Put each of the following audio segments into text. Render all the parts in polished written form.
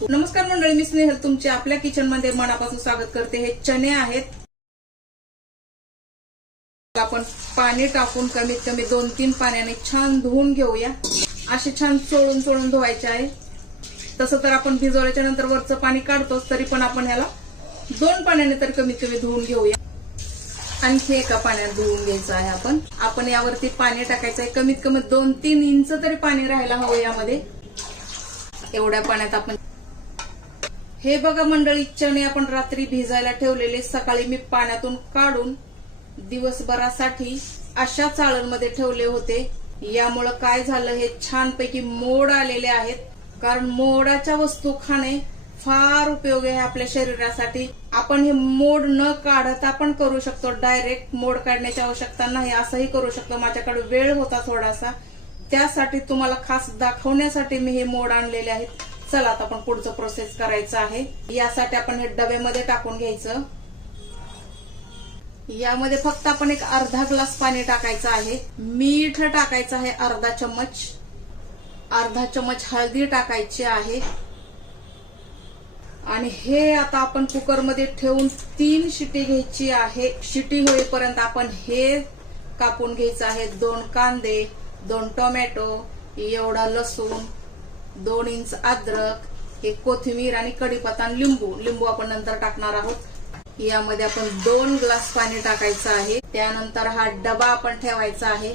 नमस्कार मंडळी, मी स्नेहल तुमचे आपल्या किचन मध्ये मनापासून स्वागत करते। हे चणे आहेत, आपण पाणी टाकून कमीत कमी 2-3 पाण्याने छान धुवून घेऊया। असे छान चोळून चोळून धुवायचे आहे। तसं तर आपण भिजवल्याच्या नंतर वरचं पाणी काढतोच, तरी पण आपण ह्याला 2 पाण्याने तर कमीत कमी धुवून घेऊया। आणखी एका पाण्यात धुवून घ्यायचं आहे। आपण यावरती पाणी टाकायचं आहे। कमीत कमी 2-3 इंच तरी पाणी राहायला हवं यामध्ये। एवढ्या पाण्यात आपण हे बघा मंडळी, चणे आपण रात्री भिजायला ठेवलेले सकाळी मी पाण्यातून काढून दिवसभरासाठी अशा चाळणमध्ये ठेवले होते। यामुळे काय झालं, हे छानपैकी मोड आलेले आहेत। कारण मोडाच्या वस्तू खाणे फार उपयोगी आहे आपल्या शरीरासाठी। आपण हे मोड न काढता पण करू शकतो, डायरेक्ट मोड काढण्याची आवश्यकता नाही, असंही करू शकतो। माझ्याकडे वेळ होता थोडासा, त्यासाठी तुम्हाला खास दाखवण्यासाठी मी हे मोड आणलेले आहेत। चला आता आपण पुढचं प्रोसेस करायचं आहे। यासाठी आपण हे डब्यामध्ये टाकून घ्यायचं। यामध्ये फक्त आपण एक अर्धा ग्लास पाणी टाकायचं आहे। मीठ टाकायचं आहे अर्धा चमच हळदी टाकायची आहे। आणि हे आता आपण कुकरमध्ये ठेवून 3 शिटी घ्यायची आहे। शिटी होईपर्यंत आपण हे कापून घ्यायचं आहे। 2 कांदे, 2 टोमॅटो, एवढा लसूण, 2 इंच अद्रक, हे कोथिंबीर आणि कढीपत्ता आणि लिंबू आपण नंतर टाकणार आहोत। यामध्ये आपण 2 ग्लास पाणी टाकायचं आहे। त्यानंतर हा डबा आपण ठेवायचा आहे।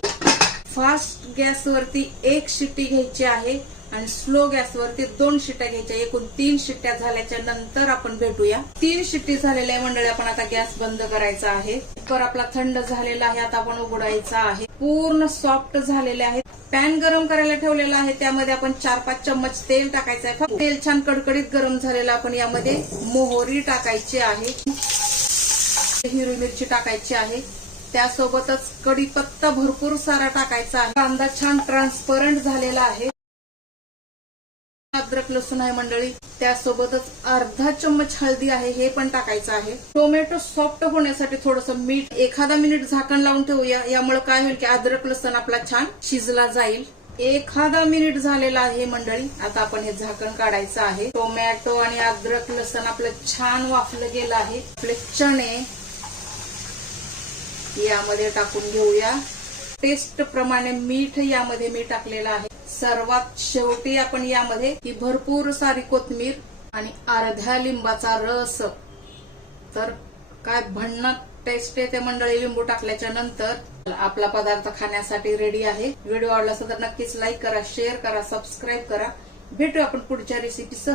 फास्ट गॅसवरती 1 शिट्टी घ्यायची आहे आणि स्लो गॅसवरती 2 शिट्ट्या घ्यायच्या। एकूण 3 शिट्ट्या झाल्याच्या नंतर आपण भेटूया। 3 शिट्टी झालेल्या मंडळी, आपण आता गॅस बंद करायचा आहे। कुकर आपला थंड झालेला आहे, आता आपण उघडायचा आहे। पूर्ण सॉफ्ट झालेले आहे। पॅन गरम करायला ठेवलेला आहे, त्यामध्ये आपण 4-5 चम्मच तेल टाकायचं आहे। तेल छान कडकडीत गरम झालेलं, आपण यामध्ये मोहरी टाकायची आहे, हिरवी मिरची टाकायची आहे, त्यासोबतच कढीपत्ता भरपूर सारा टाकायचा आहे। कांदा छान ट्रान्सपरंट झालेला आहे। अद्रक लसूण आहे मंडळी, त्यासोबतच अर्धा चम्मच हळदी आहे, हे पण टाकायचं आहे। टोमॅटो सॉफ्ट होण्यासाठी थोडंसं मीठ, एखादा मिनिट झाकण लावून ठेवूया। यामुळे काय होईल की अद्रक लसूण आपला छान शिजला जाईल। एखादा मिनिट झालेला आहे मंडळी, आता आपण हे झाकण काढायचं आहे। टोमॅटो आणि अद्रक लसूण आपलं छान वाफलं गेलं आहे। आपले चणे यामध्ये टाकून घेऊया। टेस्ट प्रमाणे मीठ यामध्ये मी टाकलेलं आहे। सर्वात शेवटी आपण यामध्ये ही भरपूर सारी कोथिंबीर आणि अर्ध्या लिंबाचा रस, तर काय भन्नाट टेस्ट येते मंडळी लिंबू टाकल्याच्या नंतर। आपला पदार्थ खाण्यासाठी रेडी आहे। व्हिडिओ आवडला असेल तर नक्कीच लाईक करा, शेअर करा, सबस्क्राईब करा। भेटू आपण पुढच्या रेसिपीसह।